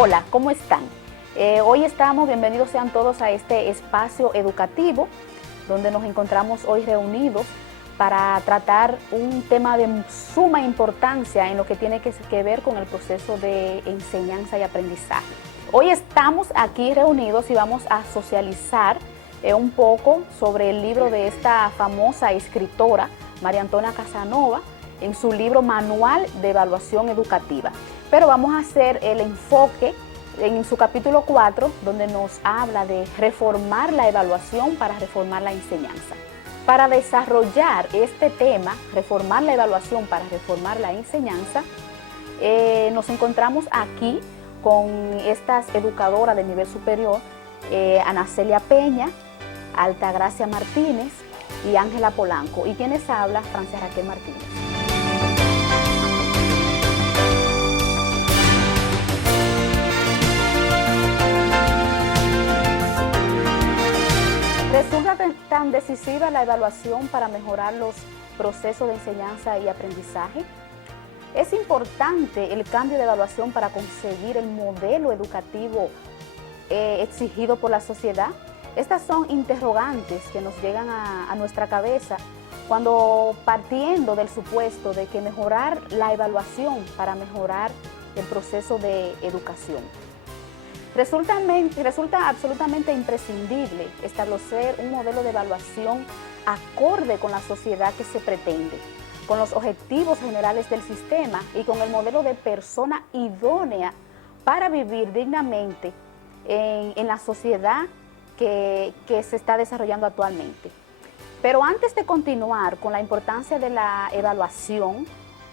Hola, ¿cómo están? Bienvenidos sean todos a este espacio educativo donde nos encontramos hoy reunidos para tratar un tema de suma importancia en lo que tiene que ver con el proceso de enseñanza y aprendizaje. Hoy estamos aquí reunidos y vamos a socializar un poco sobre el libro de esta famosa escritora, María Antonia Casanova, en su libro Manual de Evaluación Educativa. Pero vamos a hacer el enfoque en su capítulo 4, donde nos habla de reformar la evaluación para reformar la enseñanza. Para desarrollar este tema, reformar la evaluación para reformar la enseñanza, nos encontramos aquí con estas educadoras de nivel superior, Ana Celia Peña, Altagracia Martínez y Ángela Polanco, y quienes habla, Francia Raquel Martínez. Resulta tan decisiva la evaluación para mejorar los procesos de enseñanza y aprendizaje. Es importante el cambio de evaluación para conseguir el modelo educativo exigido por la sociedad. Estas son interrogantes que nos llegan a nuestra cabeza cuando partiendo del supuesto de que mejorar la evaluación para mejorar el proceso de educación. Resulta absolutamente imprescindible establecer un modelo de evaluación acorde con la sociedad que se pretende, con los objetivos generales del sistema y con el modelo de persona idónea para vivir dignamente en la sociedad que se está desarrollando actualmente. Pero antes de continuar con la importancia de la evaluación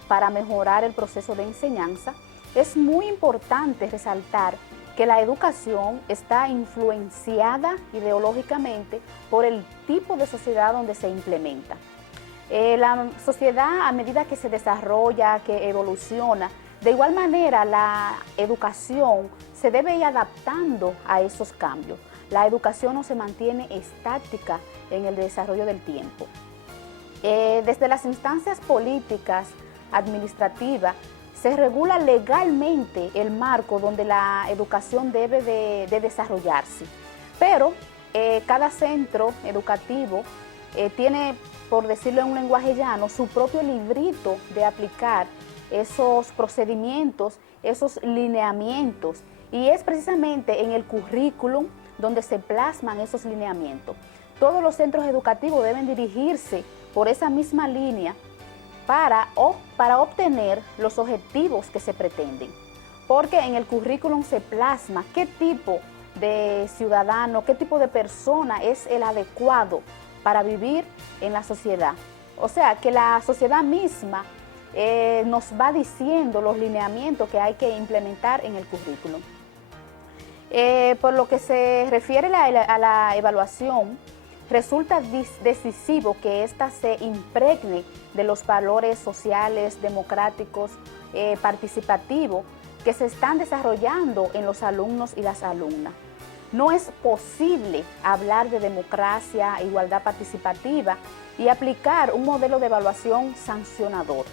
para mejorar el proceso de enseñanza, es muy importante resaltar que la educación está influenciada ideológicamente por el tipo de sociedad donde se implementa. La sociedad, a medida que se desarrolla, que evoluciona, de igual manera la educación se debe ir adaptando a esos cambios. La educación no se mantiene estática en el desarrollo del tiempo. Desde las instancias políticas, administrativas, se regula legalmente el marco donde la educación debe de desarrollarse, pero cada centro educativo tiene, por decirlo en un lenguaje llano, su propio librito de aplicar esos procedimientos, esos lineamientos, y es precisamente en el currículum donde se plasman esos lineamientos. Todos los centros educativos deben dirigirse por esa misma línea para obtener los objetivos que se pretenden, porque en el currículum se plasma qué tipo de ciudadano, qué tipo de persona es el adecuado para vivir en la sociedad. O sea, que la sociedad misma nos va diciendo los lineamientos que hay que implementar en el currículum. Por lo que se refiere a la evaluación, resulta decisivo que ésta se impregne de los valores sociales, democráticos, participativos que se están desarrollando en los alumnos y las alumnas. No es posible hablar de democracia, igualdad participativa y aplicar un modelo de evaluación sancionador.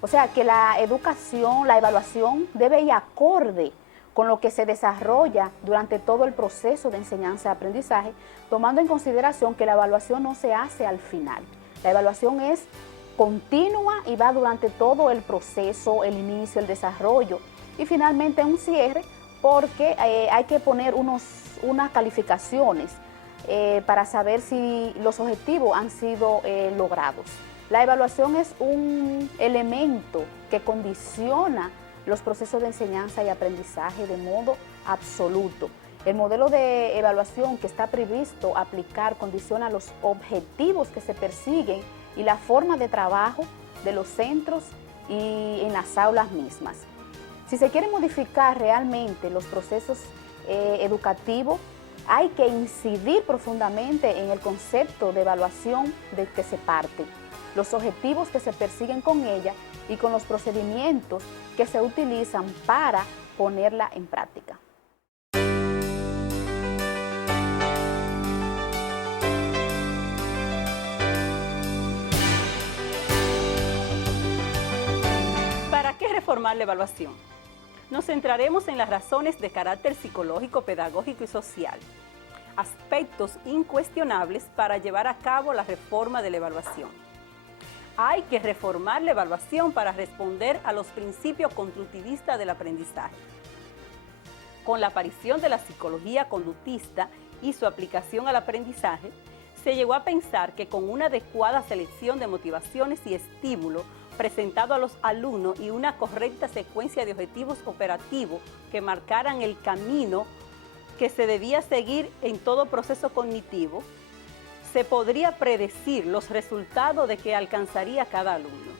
O sea que la educación, la evaluación debe ir acorde con lo que se desarrolla durante todo el proceso de enseñanza-aprendizaje, tomando en consideración que la evaluación no se hace al final. La evaluación es continua y va durante todo el proceso, el inicio, el desarrollo y finalmente un cierre, porque hay que poner unas calificaciones para saber si los objetivos han sido logrados. La evaluación es un elemento que condiciona los procesos de enseñanza y aprendizaje de modo absoluto. El modelo de evaluación que está previsto aplicar condiciona los objetivos que se persiguen y la forma de trabajo de los centros y en las aulas mismas. Si se quiere modificar realmente los procesos educativos, hay que incidir profundamente en el concepto de evaluación del que se parte, los objetivos que se persiguen con ella y con los procedimientos que se utilizan para ponerla en práctica. ¿Para qué reformar la evaluación? nos centraremos en las razones de carácter psicológico, pedagógico y social, aspectos incuestionables para llevar a cabo la reforma de la evaluación. Hay que reformar la evaluación para responder a los principios constructivistas del aprendizaje. Con la aparición de la psicología conductista y su aplicación al aprendizaje, se llegó a pensar que con una adecuada selección de motivaciones y estímulos presentado a los alumnos y una correcta secuencia de objetivos operativos que marcaran el camino que se debía seguir en todo proceso cognitivo, se podría predecir los resultados de que alcanzaría cada alumno.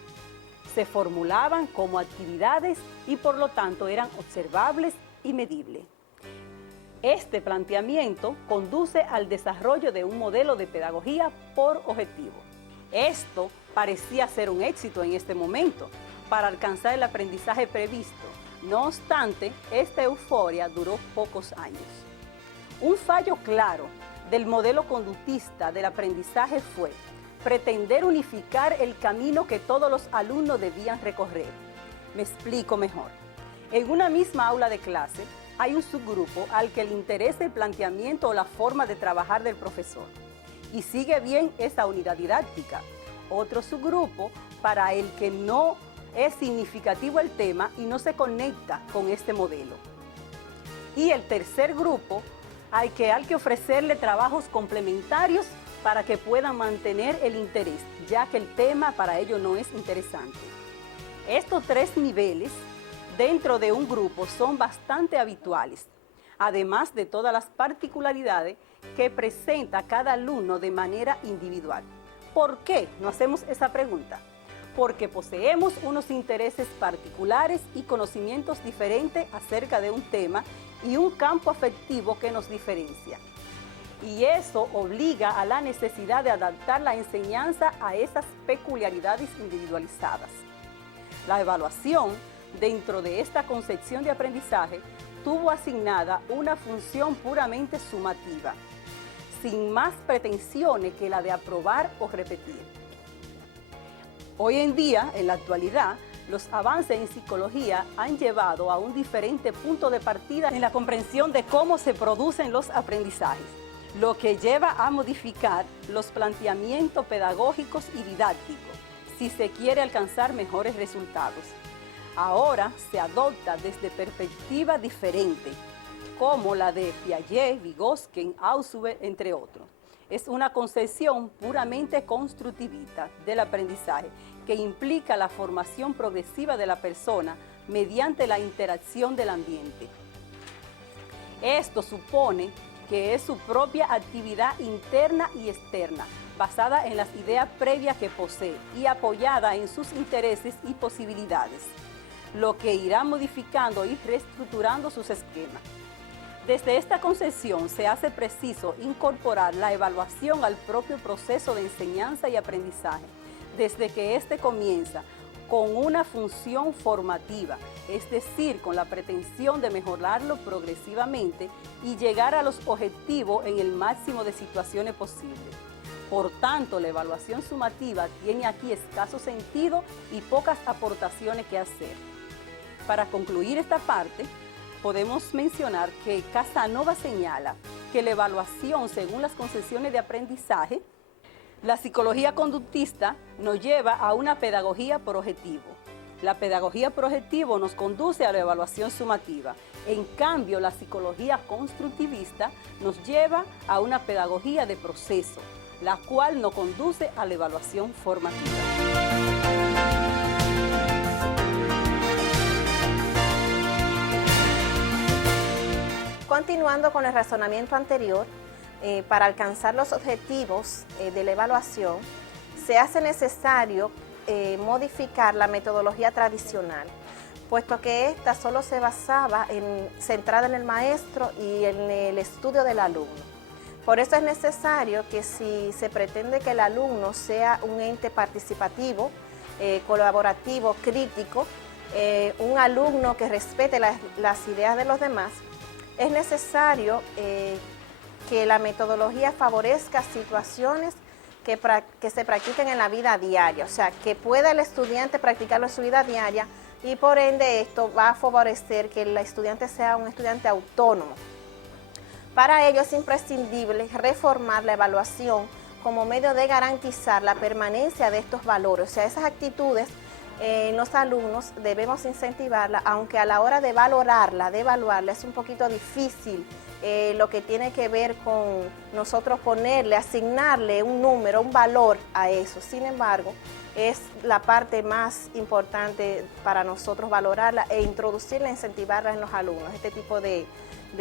Se formulaban como actividades y por lo tanto eran observables y medibles. Este planteamiento conduce al desarrollo de un modelo de pedagogía por objetivo. Esto parecía ser un éxito en este momento para alcanzar el aprendizaje previsto. No obstante, esta euforia duró pocos años. Un fallo claro del modelo conductista del aprendizaje fue pretender unificar el camino que todos los alumnos debían recorrer. Me explico mejor. En una misma aula de clase hay un subgrupo al que le interesa el planteamiento o la forma de trabajar del profesor y sigue bien esa unidad didáctica. Otro subgrupo para el que no es significativo el tema y no se conecta con este modelo. Y el tercer grupo hay que ofrecerle trabajos complementarios para que puedan mantener el interés, ya que el tema para ellos no es interesante. Estos tres niveles dentro de un grupo son bastante habituales, además de todas las particularidades que presenta cada alumno de manera individual. ¿Por qué nos hacemos esa pregunta? Porque poseemos unos intereses particulares y conocimientos diferentes acerca de un tema y un campo afectivo que nos diferencia. Y eso obliga a la necesidad de adaptar la enseñanza a esas peculiaridades individualizadas. La evaluación, dentro de esta concepción de aprendizaje, tuvo asignada una función puramente sumativa, sin más pretensiones que la de aprobar o repetir. Hoy en día, en la actualidad, los avances en psicología han llevado a un diferente punto de partida en la comprensión de cómo se producen los aprendizajes, lo que lleva a modificar los planteamientos pedagógicos y didácticos, si se quiere alcanzar mejores resultados. Ahora se adopta desde perspectivas diferentes, como la de Piaget, Vygotsky, Ausubel, entre otros. Es una concepción puramente constructivista del aprendizaje que implica la formación progresiva de la persona mediante la interacción del ambiente. Esto supone que es su propia actividad interna y externa, basada en las ideas previas que posee y apoyada en sus intereses y posibilidades, lo que irá modificando y reestructurando sus esquemas. Desde esta concepción se hace preciso incorporar la evaluación al propio proceso de enseñanza y aprendizaje, desde que éste comienza con una función formativa, es decir, con la pretensión de mejorarlo progresivamente y llegar a los objetivos en el máximo de situaciones posibles. Por tanto, la evaluación sumativa tiene aquí escaso sentido y pocas aportaciones que hacer. Para concluir esta parte, podemos mencionar que Casanova señala que la evaluación, según las concepciones de aprendizaje, la psicología conductista nos lleva a una pedagogía por objetivo. La pedagogía por objetivo nos conduce a la evaluación sumativa. En cambio, la psicología constructivista nos lleva a una pedagogía de proceso, la cual nos conduce a la evaluación formativa. Continuando con el razonamiento anterior, para alcanzar los objetivos de la evaluación, se hace necesario modificar la metodología tradicional, puesto que ésta solo se basaba centrada en el maestro y en el estudio del alumno. Por eso es necesario que si se pretende que el alumno sea un ente participativo, colaborativo, crítico, un alumno que respete las ideas de los demás, es necesario que la metodología favorezca situaciones que se practiquen en la vida diaria, o sea, que pueda el estudiante practicarlo en su vida diaria y por ende esto va a favorecer que el estudiante sea un estudiante autónomo. Para ello es imprescindible reformar la evaluación como medio de garantizar la permanencia de estos valores, o sea, esas actitudes en los alumnos debemos incentivarla, aunque a la hora de valorarla, de evaluarla, es un poquito difícil lo que tiene que ver con nosotros ponerle, asignarle un número, un valor a eso. Sin embargo, es la parte más importante para nosotros valorarla e introducirla, incentivarla en los alumnos, este tipo de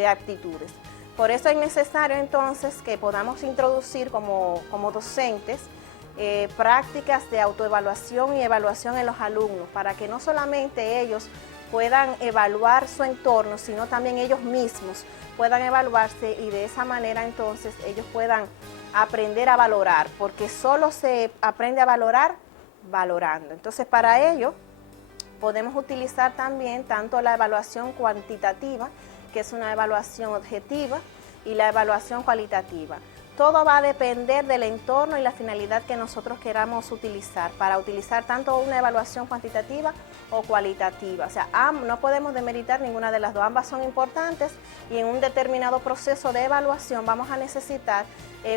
actitudes. Por eso es necesario entonces que podamos introducir como docentes prácticas de autoevaluación y evaluación en los alumnos, para que no solamente ellos puedan evaluar su entorno, sino también ellos mismos puedan evaluarse y de esa manera entonces ellos puedan aprender a valorar, porque solo se aprende a valorar valorando. Entonces para ello podemos utilizar también tanto la evaluación cuantitativa, que es una evaluación objetiva, y la evaluación cualitativa. Todo va a depender del entorno y la finalidad que nosotros queramos utilizar, para utilizar tanto una evaluación cuantitativa o cualitativa. O sea, no podemos demeritar ninguna de las dos, ambas son importantes, y en un determinado proceso de evaluación vamos a necesitar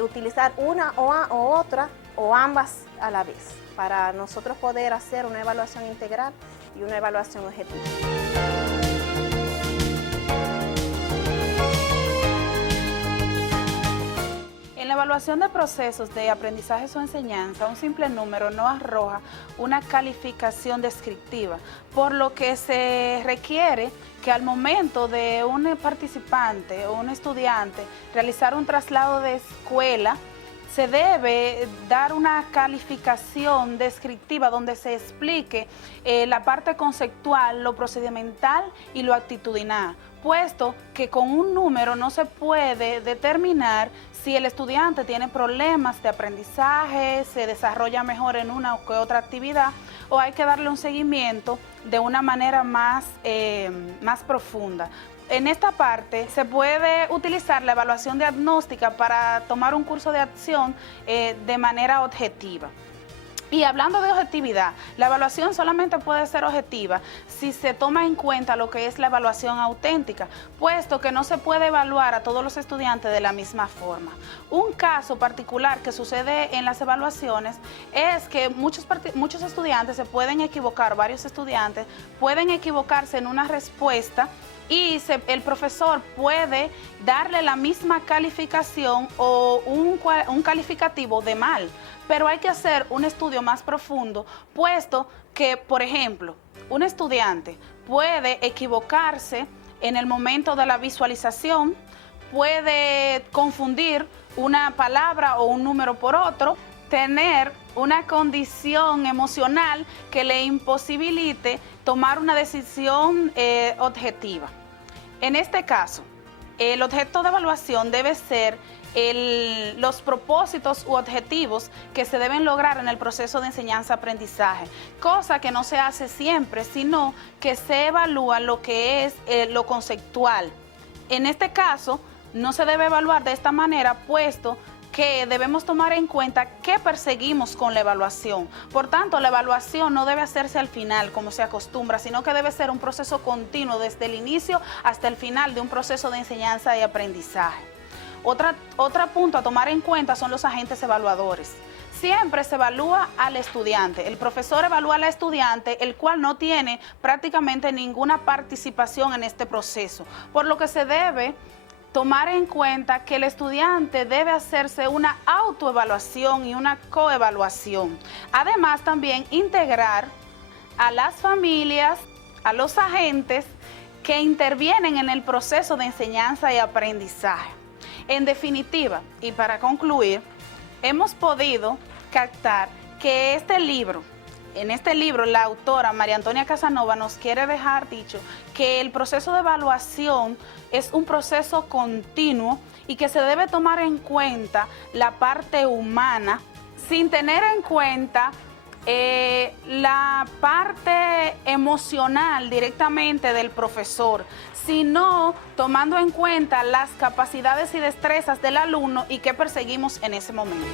utilizar una o otra o ambas a la vez, para nosotros poder hacer una evaluación integral y una evaluación objetiva. En la evaluación de procesos de aprendizaje o enseñanza, un simple número no arroja una calificación descriptiva, por lo que se requiere que al momento de un participante o un estudiante realizar un traslado de escuela, se debe dar una calificación descriptiva donde se explique la parte conceptual, lo procedimental y lo actitudinal, puesto que con un número no se puede determinar si el estudiante tiene problemas de aprendizaje, se desarrolla mejor en una o que otra actividad, o hay que darle un seguimiento de una manera más profunda. En esta parte se puede utilizar la evaluación diagnóstica para tomar un curso de acción de manera objetiva. Y hablando de objetividad, la evaluación solamente puede ser objetiva si se toma en cuenta lo que es la evaluación auténtica, puesto que no se puede evaluar a todos los estudiantes de la misma forma. Un caso particular que sucede en las evaluaciones es que muchos estudiantes se pueden equivocar, varios estudiantes pueden equivocarse en una respuesta, y el profesor puede darle la misma calificación o un calificativo de mal, pero hay que hacer un estudio más profundo, puesto que, por ejemplo, un estudiante puede equivocarse en el momento de la visualización, puede confundir una palabra o un número por otro, tener una condición emocional que le imposibilite tomar una decisión objetiva. En este caso, el objeto de evaluación debe ser los propósitos u objetivos que se deben lograr en el proceso de enseñanza-aprendizaje, cosa que no se hace siempre, sino que se evalúa lo que es lo conceptual. En este caso, no se debe evaluar de esta manera, puesto que debemos tomar en cuenta qué perseguimos con la evaluación. Por tanto, la evaluación no debe hacerse al final, como se acostumbra, sino que debe ser un proceso continuo desde el inicio hasta el final de un proceso de enseñanza y aprendizaje. Otro punto a tomar en cuenta son los agentes evaluadores. Siempre se evalúa al estudiante. El profesor evalúa al estudiante, el cual no tiene prácticamente ninguna participación en este proceso, por lo que se debe tomar en cuenta que el estudiante debe hacerse una autoevaluación y una coevaluación. Además, también integrar a las familias, a los agentes que intervienen en el proceso de enseñanza y aprendizaje. En definitiva, y para concluir, hemos podido captar que en este libro, la autora María Antonia Casanova nos quiere dejar dicho que el proceso de evaluación es un proceso continuo y que se debe tomar en cuenta la parte humana sin tener en cuenta la parte emocional directamente del profesor, sino tomando en cuenta las capacidades y destrezas del alumno y qué perseguimos en ese momento.